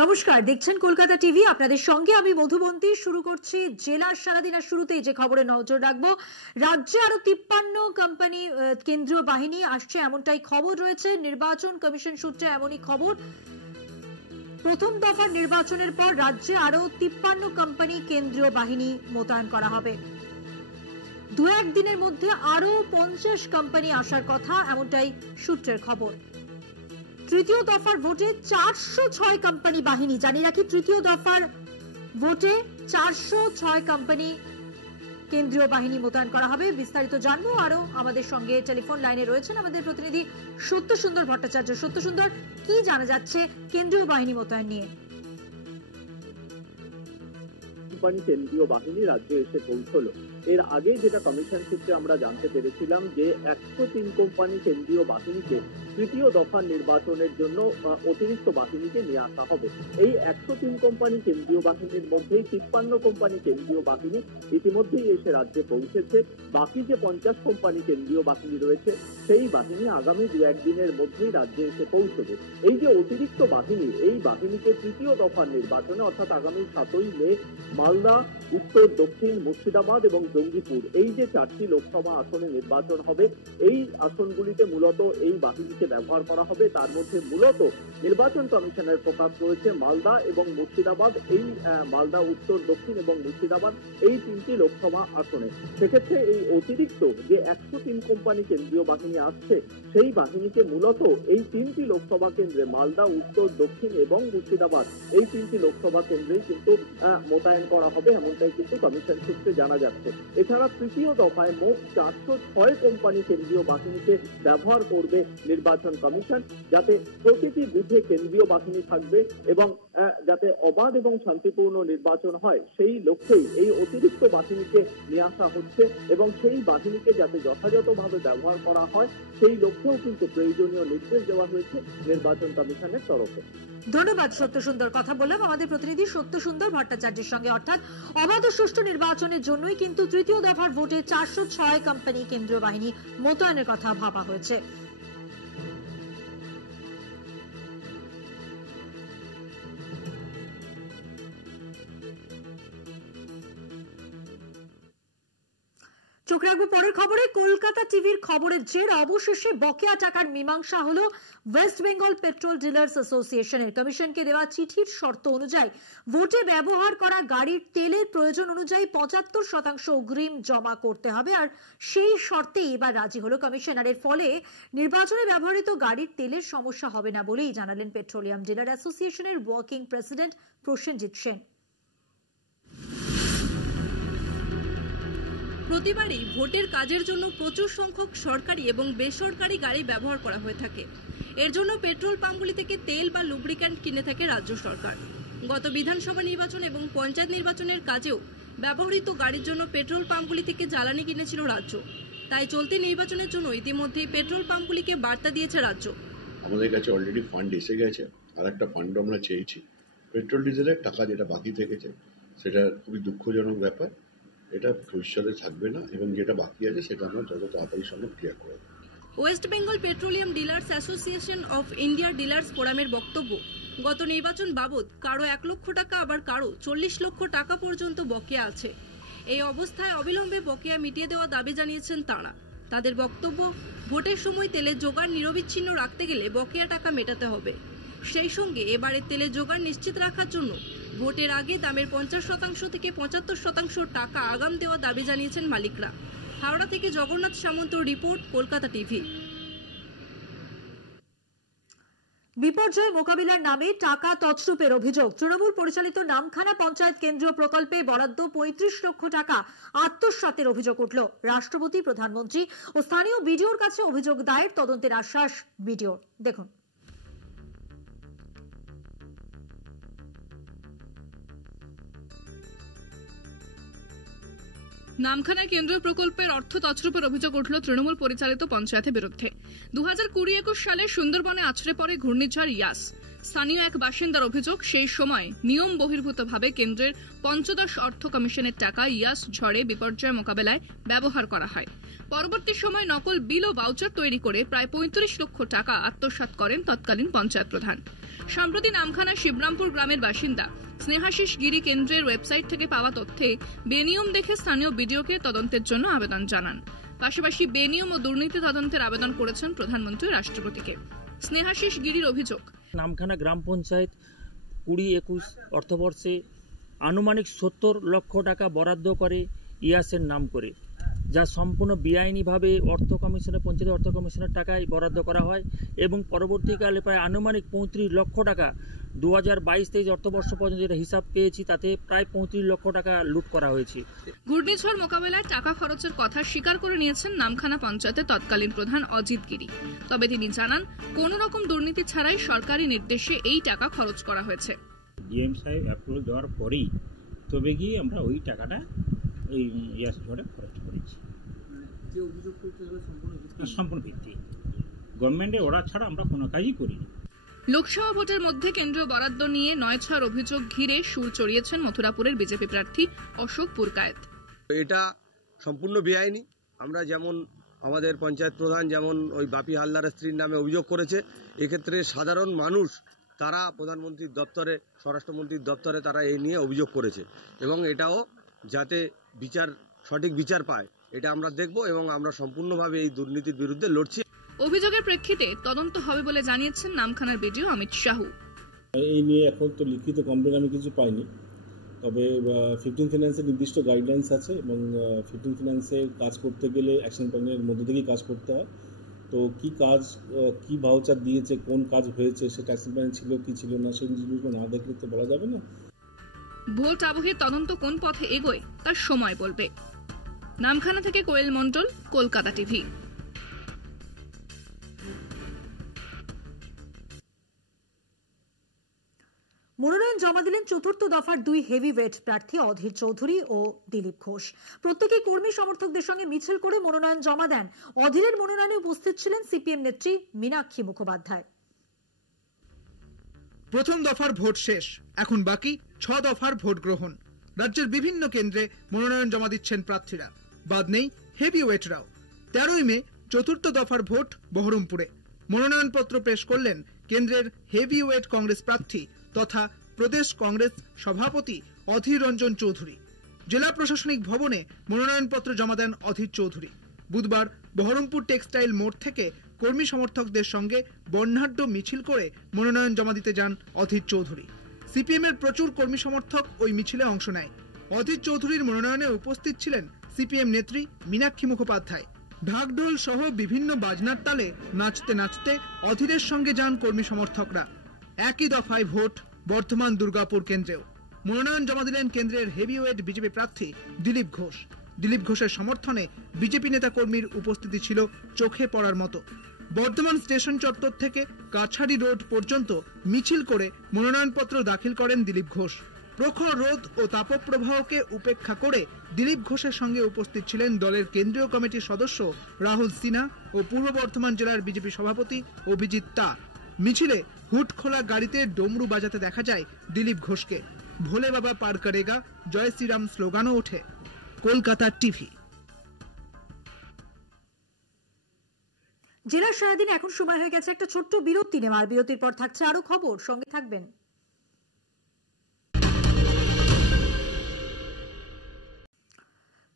নমস্কার, দেখছেন কলকাতা টিভি। আপনাদের সঙ্গে আমি মধুবন্তী। শুরু করছি জেলার সারাদিনের শুরুতেই যে খবরে নজর রাখবো। রাজ্যে আরো 53 কোম্পানি কেন্দ্রীয় বাহিনী আসছে, এমনটাই খবর রয়েছে। নির্বাচন কমিশন সূত্রে এমনই খবর। প্রথম দফার নির্বাচনের পর রাজ্যে আরো 53 কোম্পানি কেন্দ্রীয় বাহিনী মোতায়েন করা হবে। দু এক দিনের মধ্যে আরো 50 কোম্পানি আসার কথা, এমনটাই সূত্রের খবর। তৃতীয় দফার ভোটে 406 কোম্পানি বাহিনী, জানিয়ে রাখি তৃতীয় দফার ভোটে 406 কোম্পানি কেন্দ্রীয় বাহিনী মোতায়েন করা হবে। বিস্তারিত জানবো আরো। আমাদের সঙ্গে টেলিফোন লাইনে রয়েছেন আমাদের প্রতিনিধি সত্যসুন্দর ভট্টাচার্য। সত্যসুন্দর, কি জানা যাচ্ছে কেন্দ্রীয় বাহিনী মোতায়েন নিয়ে? কেন্দ্রীয় বাহিনী রাজ্যে এসে পৌঁছলো। এর আগে যেটা কমিশন সূত্রে আমরা জানতে পেরেছিলাম যে 103 কোম্পানি কেন্দ্রীয় বাহিনীকে তৃতীয় দফার নির্বাচনের জন্য অতিরিক্ত বাহিনীকে নিয়ে আসা হবে। এই 103 কোম্পানি কেন্দ্রীয় বাহিনীর মধ্যেই 53 কোম্পানি কেন্দ্রীয় বাহিনী ইতিমধ্যেই এসে রাজ্যে পৌঁছেছে। বাকি যে 50 কোম্পানি কেন্দ্রীয় বাহিনী রয়েছে সেই বাহিনী আগামী দু একদিনের মধ্যেই রাজ্যে এসে পৌঁছবে। এই যে অতিরিক্ত বাহিনী, এই বাহিনীকে তৃতীয় দফার নির্বাচনে অর্থাৎ আগামী 7ই মে মালদা, উত্তর, দক্ষিণ, মুর্শিদাবাদ এবং জঙ্গিপুর, এই যে 4টি লোকসভা আসনে নির্বাচন হবে, এই আসনগুলিতে মূলত এই বাহিনীকে ব্যবহার করা হবে। তার মধ্যে মূলত নির্বাচন কমিশনের ফোকাস রয়েছে মালদা এবং মুর্শিদাবাদ। এই মালদা, উত্তর, দক্ষিণ এবং মুর্শিদাবাদ এই 3টি লোকসভা আসনে। সেক্ষেত্রে এই অতিরিক্ত যে 103 কোম্পানি কেন্দ্রীয় বাহিনী আসছে, সেই বাহিনীকে মূলত এই 3টি লোকসভা কেন্দ্রে মালদা, উত্তর, দক্ষিণ এবং মুর্শিদাবাদ এই 3টি লোকসভা কেন্দ্রেই কিন্তু মোতায়েন করা হবে, এমনটাই কিন্তু কমিশন সূত্রে জানা যাচ্ছে। এছাড়া তৃতীয় দফায় মোট 406 কোম্পানি কেন্দ্রীয় বাহিনীকে ব্যবহার করবে নির্বাচন কমিশন, যাতে প্রতিটি বুথে কেন্দ্রীয় বাহিনী থাকবে এবং যাতে অবাধ এবং শান্তিপূর্ণ নির্বাচন হয়, সেই লক্ষ্যেই এই অতিরিক্ত বাহিনীকে নিয়ে আসা হচ্ছে এবং সেই বাহিনীকে যাতে যথাযথভাবে ব্যবহার করা হয় সেই লক্ষ্যেও কিন্তু প্রয়োজনীয় নির্দেশ দেওয়া হয়েছে নির্বাচন কমিশনের তরফে। ধন্যবাদ সত্যসুন্দর। কথা বললাম আমাদের প্রতিনিধি সত্যসুন্দর ভট্টাচার্যের সঙ্গে। অর্থাৎ অবাধ ও সুষ্ঠু নির্বাচনের জন্যই কিন্তু তৃতীয় দফার ভোটে 406 কোম্পানি কেন্দ্রীয় বাহিনী মোতায়েনের কথা ভাবা হয়েছে। চোখ রাখবো পরের খবরে। কলকাতা টিভির খবরের জের অবশেষে বকেয়া টাকার মীমাংসা হলো ওয়েস্ট বেঙ্গল পেট্রোল ডিলার্স অ্যাসোসিয়েশনের। কমিশনকে দেওয়া চিঠির শর্ত অনুযায়ী ভোটে ব্যবহার করা গাড়ির তেলের প্রয়োজন অনুযায়ী 75% অগ্রিম জমা করতে হবে, আর সেই শর্তেই এবার রাজি হলো কমিশন। আর এর ফলে নির্বাচনে ব্যবহৃত গাড়ির তেলের সমস্যা হবে না বলেই জানালেন পেট্রোলিয়াম ডিলার অ্যাসোসিয়েশনের ওয়ার্কিং প্রেসিডেন্ট প্রসেনজিৎ সেন। প্রতিবারই ভোটের কাজের জন্য প্রচুর সংখ্যক সরকারি এবং বেসরকারি গাড়ি ব্যবহার করা হয়ে থাকে। এর জন্য পেট্রোল পাম্পগুলি থেকে তেল বা লুব্রিক্যান্ট কিনে থাকে রাজ্য সরকার। গত বিধানসভা নির্বাচন এবং পঞ্চায়েত নির্বাচনের কাজেও ব্যবহৃত গাড়ির জন্য পেট্রোল পাম্পগুলি থেকে জ্বালানি কিনেছিল রাজ্য। তাই চলতি নির্বাচনের জন্য ইতিমধ্যেই পেট্রোল পাম্পগুলিকে বার্তা দিয়েছে রাজ্য। আমাদের কাছে অলরেডি ফান্ড এসে গেছে, আর একটা ফান্ড আমরা চেয়েছি। পেট্রোল ডিজেলের টাকা যেটা বাকি থেকেছে সেটা খুবই দুঃখজনক ব্যাপার, এটা ভবিষ্যতে থাকবে না এবং যেটা বাকি আছে সেটা আমরা যত তাড়াতাড়ি সম্ভব ক্লিয়ার করে দেব। West Bengal petroleum dealers association of ইন্ডিয়ার ডিলার্স ফোরামের বক্তব্য, গত নির্বাচন বাবদ কারো 1 লক্ষ টাকা, আবার কারো 40 লক্ষ টাকা পর্যন্ত বকেয়া আছে। এই অবস্থায় অবিলম্বে বকেয়া মিটিয়ে দেওয়া দাবি জানিয়েছেন তাঁরা। তাদের বক্তব্য, ভোটের সময় তেলের জোগান নিরবিচ্ছিন্ন রাখতে গেলে বকেয়া টাকা মেটাতে হবে। সেই সঙ্গে এবারে তেলের জোগান নিশ্চিত রাখার জন্য ভোটের আগে দামের 50% থেকে 75% টাকা আগাম দেওয়া দাবি জানিয়েছেন মালিকরা। হাওড়া থেকে জগন্নাথ সামন্ত রিপোর্ট, কলকাতা টিভি। বিপর্যয় মোকাবিলার নামে টাকা তছরূপের অভিযোগ। তৃণমূল পরিচালিত নামখানা পঞ্চায়েত কেন্দ্রীয় প্রকল্পে বরাদ্দ 35 লক্ষ টাকা আত্মসাতের অভিযোগ উঠল। রাষ্ট্রপতি, প্রধানমন্ত্রী ও স্থানীয় বিডিওর কাছে অভিযোগ দায়ের, তদন্তের আশ্বাস বিডিওর। দেখুন। নামখানা কেন্দ্রীয় প্রকল্পের অর্থ তছরূপের অভিযোগ উঠল তৃণমূল পরিচালিত পঞ্চায়েতের বিরুদ্ধে। 2020-21 সালে সুন্দরবনে আছড়ে পড়ে ঘূর্ণিঝড় ইয়াস। স্থানীয় এক বাসিন্দার অভিযোগ, সেই সময় নিয়ম বহির্ভূতভাবে কেন্দ্রের পঞ্চদশ অর্থ কমিশনের টাকা ইয়াস ঝড়ে বিপর্যয় মোকাবেলায় ব্যবহার করা হয়। পরবর্তী সময় নকল বিল ও ভাউচার তৈরি করে প্রায় 35 লক্ষ টাকা আত্মসাৎ করেন তৎকালীন পঞ্চায়েত প্রধান। সম্প্রতি নামখানা শিবরামপুর গ্রামের বাসিন্দা স্নেহাশিস গিরি কেন্দ্রের ওয়েবসাইট থেকে পাওয়া তথ্যে বেনিয়ম দেখে স্থানীয় বিডিওকে তদন্তের জন্য আবেদন জানান। পাশাপাশি বেনিয়ম ও দুর্নীতি তদন্তের আবেদন করেছেন প্রধানমন্ত্রী রাষ্ট্রপতিকে। স্নেহাশিস গিরির অভিযোগ, নামখানা গ্রাম পঞ্চায়েত 20-21 অর্থবর্ষে আনুমানিক 70 লক্ষ টাকা বরাদ্দ করে ইয়াসের নাম করে, যা সম্পূর্ণ বেআইনিভাবে পঞ্চায়েত অর্থ কমিশনের টাকায় বরাদ্দ করা হয় এবং পরবর্তীকালে প্রায় আনুমানিক 35 লক্ষ টাকা 2022-23 অর্থবর্ষ পর্যন্ত যেটা হিসাব পেয়েছি তাতে প্রায় 35 লক্ষ টাকা লুট করা হয়েছে। ঘূর্ণিঝড় মোকাবেলায় টাকা খরচের কথা স্বীকার করে নিয়েছেন নামখানা পঞ্চায়েতের তৎকালীন প্রধান অজিত গিরি। তবে তিনি জানান, কোন রকম দুর্নীতি ছাড়াই সরকারি নির্দেশে এই টাকা খরচ করা হয়েছে। ডিএম সাহেব অ্যাপ্রুভাল দেওয়ার পরেই তবে গিয়ে আমরা ওই টাকাটা এই ইয়াস ঝড়ে খরচ করেছি। যে অভিযোগ করতে হলে সম্পূর্ণ ভিত্তি, গভর্নমেন্টের অর্ডার ছাড়া আমরা কোনো কাজই করিনি। লোকসভা ভোটের মধ্যে কেন্দ্রীয় বরাদ্দ নিয়ে 9-6 অভিযোগ ঘিরে সুর চড়িয়েছেন মথুরাপুরের বিজেপি প্রার্থী অশোক পুরকায়েত। এটা সম্পূর্ণ বেআইনি। আমরা যেমন আমাদের পঞ্চায়েত প্রধান যেমন ওই বাপি হালদারের স্ত্রীর নামে অভিযোগ করেছে, এক্ষেত্রে সাধারণ মানুষ তারা প্রধানমন্ত্রীর দপ্তরে, স্বরাষ্ট্রমন্ত্রীর দপ্তরে তারা এই নিয়ে অভিযোগ করেছে এবং এটাও যাতে সঠিক বিচার পায় এটা আমরা দেখব এবং আমরা সম্পূর্ণভাবে এই দুর্নীতির বিরুদ্ধে লড়ছি। অভিযোগের প্রেক্ষিতে তদন্ত হবে বলে জানিয়েছেন নামখানার বিডিও অমিত সাহু। এই নিয়ে এখন তো লিখিত কমপ্লেন আমি কিছু পাইনি, তবে 15 ফিন্যান্সের নির্দিষ্ট গাইডলাইন্স আছে এবং 15 ফিন্যান্সে কাজ করতে গেলে অ্যাকশন প্ল্যানের মধ্যে থেকেই কাজ করতে হয়। তো কি কাজ, কি ভাউচার দিয়েছে, কোন কাজ হয়েছে, সেটা অ্যাকশন প্ল্যান ছিল কি ছিল না, সেই জিনিসগুলো না দেখলে তো বলা যাবে না। ভোট আবহে তদন্ত কোন পথে এগোয় তার সময় বলবে। নামখানা থেকে কোয়েল মন্ডল, কলকাতা টিভি। মনোনয়ন জমা দিলেন চতুর্থ দফার 2 হেভিওয়েট প্রার্থী অধীর চৌধুরী ও দিলীপ ঘোষ। প্রত্যেকেই কর্মী সমর্থকদের সঙ্গে মিছিল করে মনোনয়ন জমা দেন। অধীরের মনোনয়নে উপস্থিত ছিলেন সিপিএম নেত্রী মীনাক্ষী মুখোপাধ্যায়। প্রথম দফার ভোট শেষ, এখন বাকি 6 দফার ভোট গ্রহণ। রাজ্যের বিভিন্ন কেন্দ্রে মনোনয়ন জমা দিচ্ছেন প্রার্থীরা, বাদ নেই হেভিওয়েটরাও। 13ই মে চতুর্থ দফার ভোট বহরমপুরে। মনোনয়নপত্র পেশ করলেন কেন্দ্রের হেভিওয়েট কংগ্রেস প্রার্থী তথা প্রদেশ কংগ্রেস সভাপতি অধীর রঞ্জন চৌধুরী। জেলা প্রশাসনিক ভবনে মনোনয়নপত্র জমা দেন অধীর চৌধুরী। বুধবার বহরমপুর টেক্সটাইল মোড় থেকে কর্মী সমর্থকদের সঙ্গে বর্ণাঢ্য মিছিল করে মনোনয়ন জমা দিতে যান অধীর চৌধুরী। সিপিএমের প্রচুর কর্মী সমর্থক ওই মিছিলে অংশ নেয়। অধীর চৌধুরীর মনোনয়নে উপস্থিত ছিলেন সিপিএম নেত্রী মীনাক্ষী মুখোপাধ্যায়। ঢাকঢোল সহ বিভিন্ন বাজনার তালে নাচতে নাচতে অধীরের সঙ্গে যান কর্মী সমর্থকরা। একই দফায় ভোট বর্ধমান দুর্গাপুর কেন্দ্রেও। মনোনয়ন জমা দিলেন কেন্দ্রের হেভিওয়েট বিজেপি প্রার্থী দিলীপ ঘোষ। দিলীপ ঘোষের সমর্থনে বিজেপি নেতাকর্মীর উপস্থিতি ছিল চোখে পড়ার মতো। বর্ধমান স্টেশন চত্বর থেকে কাছাড়ি রোড পর্যন্ত মিছিল করে মনোনয়নপত্র দাখিল করেন দিলীপ ঘোষ। প্রখর রোদ ও তাপপ্রবাহকে উপেক্ষা করে দিলীপ ঘোষের সঙ্গে উপস্থিত ছিলেন দলের কেন্দ্রীয় কমিটির সদস্য রাহুল সিনহা ও পূর্ব বর্ধমান জেলার বিজেপি সভাপতি অভিজিৎ তা। মিছিলে হুড খোলা গাড়িতে ডমরু বাজাতে দেখা যায় দিলীপ ঘোষকে। ভোলে বাবা পার করেগা, জয় শ্রীরাম স্লোগানও ওঠে। কলকাতা টিভি। জেলার সারাদিন এখন সময় হয়ে গেছে একটা ছোট্ট বিরতি নেওয়ার। বিরতির পর থাকছে আরো খবর, সঙ্গে থাকবেন।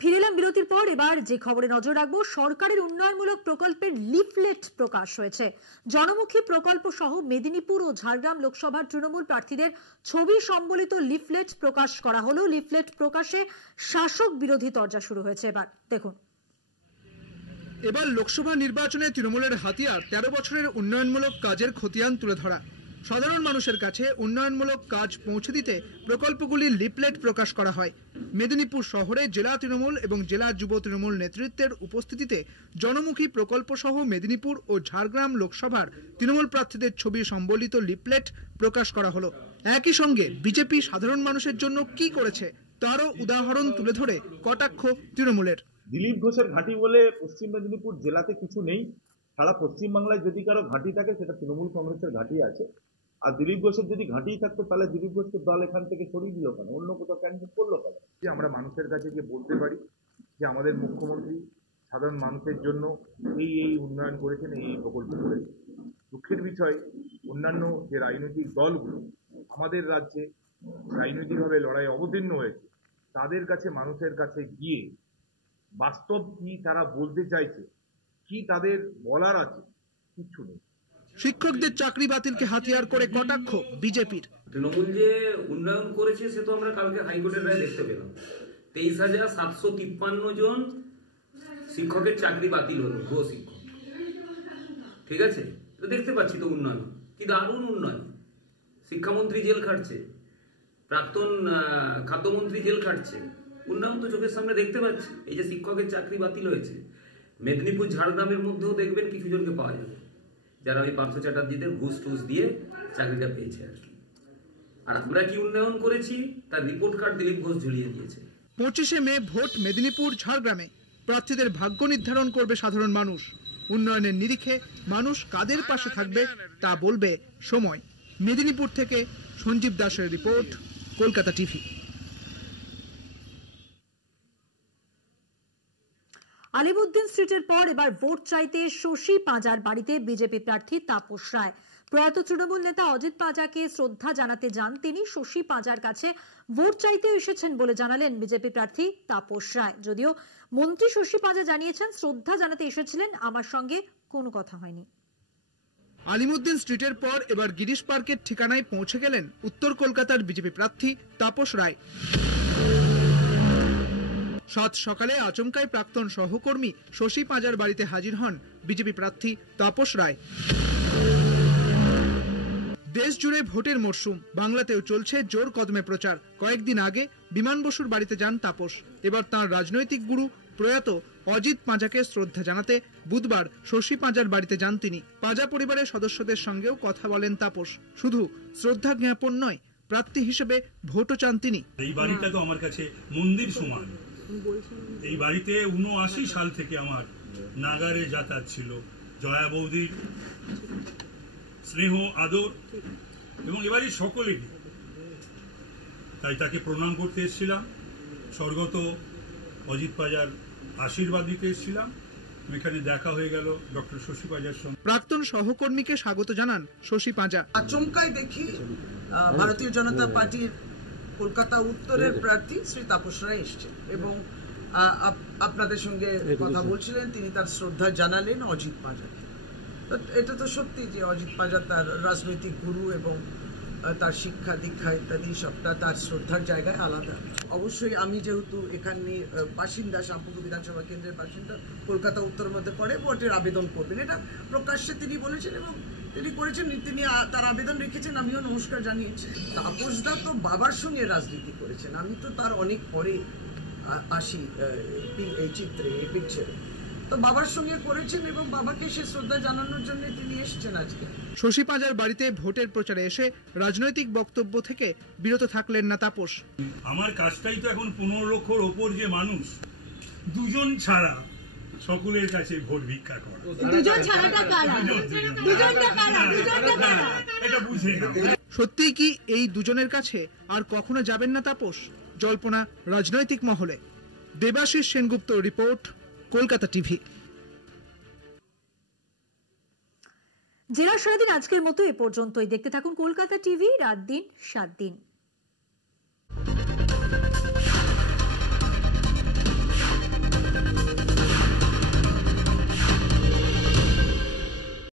ফিরে এলাম বিরতির পর। এবার যে খবরে নজর রাখবো, সরকারের উন্নয়নমূলক প্রকল্পের লিফলেট প্রকাশ হয়েছে। জনমুখী প্রকল্প সহ মেদিনীপুর ও ঝাড়গ্রাম লোকসভার তৃণমূল প্রার্থীদের ছবি সম্বলিত লিফলেট প্রকাশ করা হলো। লিফলেট প্রকাশে শাসক বিরোধী তরজা শুরু হয়েছে। এবার দেখুন। এবার লোকসভা নির্বাচনে তৃণমূলের হাতিয়ার 13 বছরের উন্নয়নমূলক কাজের খতিয়ান তুলে ধরা। সাধারণ মানুষের কাছে উন্নয়নমূলক কাজ পৌঁছে দিতে প্রকল্পগুলির লিফলেট প্রকাশ করা হয়। মেদিনীপুর শহরে জেলা তৃণমূল এবং জেলা যুব তৃণমূল নেতৃত্বের উপস্থিতিতে জনমুখী প্রকল্প সহ মেদিনীপুর ও ঝাড়গ্রাম লোকসভার তৃণমূল প্রার্থীদের ছবি সম্বলিত লিফলেট প্রকাশ করা হলো। একই সঙ্গে বিজেপি সাধারণ মানুষের জন্য কি করেছে তারও উদাহরণ তুলে ধরে কটাক্ষ তৃণমূলের। দিলীপ ঘোষের ঘাঁটি বলে পশ্চিম মেদিনীপুর জেলাতে কিছু নেই। সারা পশ্চিমবাংলায় যদি কারো ঘাঁটি থাকে সেটা তৃণমূল কংগ্রেসের ঘাঁটি আছে। আর দিলীপ ঘোষের যদি ঘাঁটি থাকতো তাহলে দিলীপ ঘোষকে দল এখান থেকে সরিয়ে দিল কেন, অন্য কোথাও ক্যান্ডিডেট করলো কেন? যে আমরা মানুষের কাছে গিয়ে বলতে পারি যে আমাদের মুখ্যমন্ত্রী সাধারণ মানুষের জন্য এই উন্নয়ন করেছেন, এই প্রকল্প করেছেন। দুঃখের বিষয় অন্যান্য যে রাজনৈতিক দলগুলো আমাদের রাজ্যে রাজনৈতিকভাবে লড়াই অবতীর্ণ হয়েছে, তাদের কাছে, মানুষের কাছে গিয়ে বাস্তব কি তারা বলতে চাইছে, কি তাদের বলার আছে, কিচ্ছু নেই। শিক্ষকদের চাকরি বাতিলকে হাতিয়ার করে কটাক্ষ বিজেপির। তৃণমূল যে উন্নয়ন করেছে সে তো আমরা কালকে হাইকোর্টের রায় দেখতে পেলাম। 23,753 জন শিক্ষকের চাকরি বাতিল হলো, গো শিক্ষক। ঠিক আছে, তো দেখতে পাচ্ছি তো উন্নয়ন, কি দারুণ উন্নয়ন। শিক্ষামন্ত্রী জেল খাটছে, প্রাক্তন খাদ্যমন্ত্রী জেল খাটছে, উন্নয়ন তো চোখের সামনে দেখতে পাচ্ছি। এই যে শিক্ষকের চাকরি বাতিল হয়েছে, মেদিনীপুর ঝাড়গ্রামের মধ্যেও দেখবেন কিছু জনকে পাওয়া যাবে যারা ওই পার্থ চ্যাটার্জিদের ঘুষ টুস দিয়ে চাকরিটা পেয়েছে আর কি। আর আমরা কি উন্নয়ন করেছি তার রিপোর্ট কার্ড দিলীপ ঘোষ ঝুলিয়ে দিয়েছে। 25শে মে ভোট মেদিনীপুর ঝাড়গ্রামে। প্রার্থীদের ভাগ্য নির্ধারণ করবে সাধারণ মানুষ। উন্নয়নের নিরিখে মানুষ কাদের পাশে থাকবে তা বলবে সময়। মেদিনীপুর থেকে সঞ্জীব দাসের রিপোর্ট, কলকাতা টিভি। আলিমুদ্দিন স্ট্রিটের পর এবার ভোট চাইতে শশী পাঁজার বাড়িতে বিজেপি প্রার্থী তাপস রায়। প্রয়াত তৃণমূল নেতা অজিত পাঁজাকে শ্রদ্ধা জানাতে যান তিনি। শশী পাঁজার কাছে ভোট চাইতে এসেছেন বলে জানালেন বিজেপি প্রার্থী তাপস রায়। যদিও মন্ত্রী শশী পাঁজা জানিয়েছেন শ্রদ্ধা জানাতে এসেছিলেন, আমার সঙ্গে কোনো কথা হয়নি। আলিমুদ্দিন স্ট্রিটের পর এবার গিরিশ পার্কের ঠিকানায় পৌঁছে গেলেন উত্তর কলকাতার বিজেপি প্রার্থী তাপস রায়। সাত সকালে আচমকাই প্রাক্তন সহকর্মী শশী পাঁজার বাড়িতে হাজির হন বিজেপি প্রার্থী তাপস রায়। দেশ জুড়ে ভোটের মরশুম, বাংলাতেও চলছে জোর কদমে প্রচার। কয়েকদিন আগে বিমান বসুর বাড়িতে যান তাপস। এবার তাঁর রাজনৈতিক গুরু প্রয়াত অজিত পাঁজাকে শ্রদ্ধা জানাতে বুধবার শশী পাঁজার বাড়িতে যান তিনি। পাঁজা পরিবারের সদস্যদের সঙ্গেও কথা বলেন তাপস। শুধু শ্রদ্ধা জ্ঞাপন নয়, প্রার্থী হিসেবে ভোটও চান তিনি। এই বাড়িটা তো আমার কাছে মন্দির সমান। এই বাড়িতে 79 সাল থেকে আমার নাগারে যাতায়াত ছিল। জয়া বৌদির স্নেহ আদর এবং এবারে সকলেরই, তাই তাকে প্রণাম করতে এসেছিলাম। স্বর্গত অজিত পাঁজার আশীর্বাদ দিতে এসেছিলাম। এখানে দেখা হয়ে গেল ডক্টর শশী পাঁজার সঙ্গে। প্রাক্তন সহকর্মীকে স্বাগত জানান শশী পাঁজা। আচমকাই দেখি ভারতীয় জনতা পার্টির কলকাতা উত্তরের প্রার্থী শ্রী তাপস রায় এসছেন এবং আপনাদের সঙ্গে কথা বলছিলেন। তিনি তার শ্রদ্ধা জানালেন অজিত পাঁজাকে। এটা তো সত্যি যে অজিত পাঁজা তার রাজনৈতিক গুরু এবং তার শিক্ষা দীক্ষা ইত্যাদি সবটা তার শ্রদ্ধার জায়গায় আলাদা। অবশ্যই আমি যেহেতু এখানে বাসিন্দা, শ্যামপুকুর বিধানসভা কেন্দ্রের বাসিন্দা, কলকাতা উত্তর মধ্যে পড়ে, ভোটের আবেদন করবেন এটা প্রকাশ্যে তিনি বলেছেন এবং তিনি করেছেন। তিনি তার আবেদন রেখেছেন, আমিও নমস্কার জানিয়েছি। তাপসদা তো বাবার সঙ্গে রাজনীতি করেছেন, আমি তো তার অনেক পরে আসি এই চিত্রে, এই পিকচারে। তো বাবার সঙ্গে করেছেন এবং বাবাকে সে শ্রদ্ধা জানানোর জন্য তিনি এসেছেন আজকে। শশী পাঁজার বাড়িতে ভোটের প্রচারে এসে রাজনৈতিক বক্তব্য থেকে বিরত থাকলেন না তাপস। আমার কাজটাই তো এখন 15 লক্ষর ওপর যে মানুষ, দুজন ছাড়া সকলের কাছে ভোট ভিক্ষা করা। সত্যিই কি এই দুজনের কাছে আর কখনো যাবেন না তাপস? জল্পনা রাজনৈতিক মহলে। Debashis Sengupta report, Kolkata TV. জেলা সারাদিন আজকের মতো এ পর্যন্তই। দেখতে থাকুন কলকাতা টিভি, রাত দিন 7 দিন।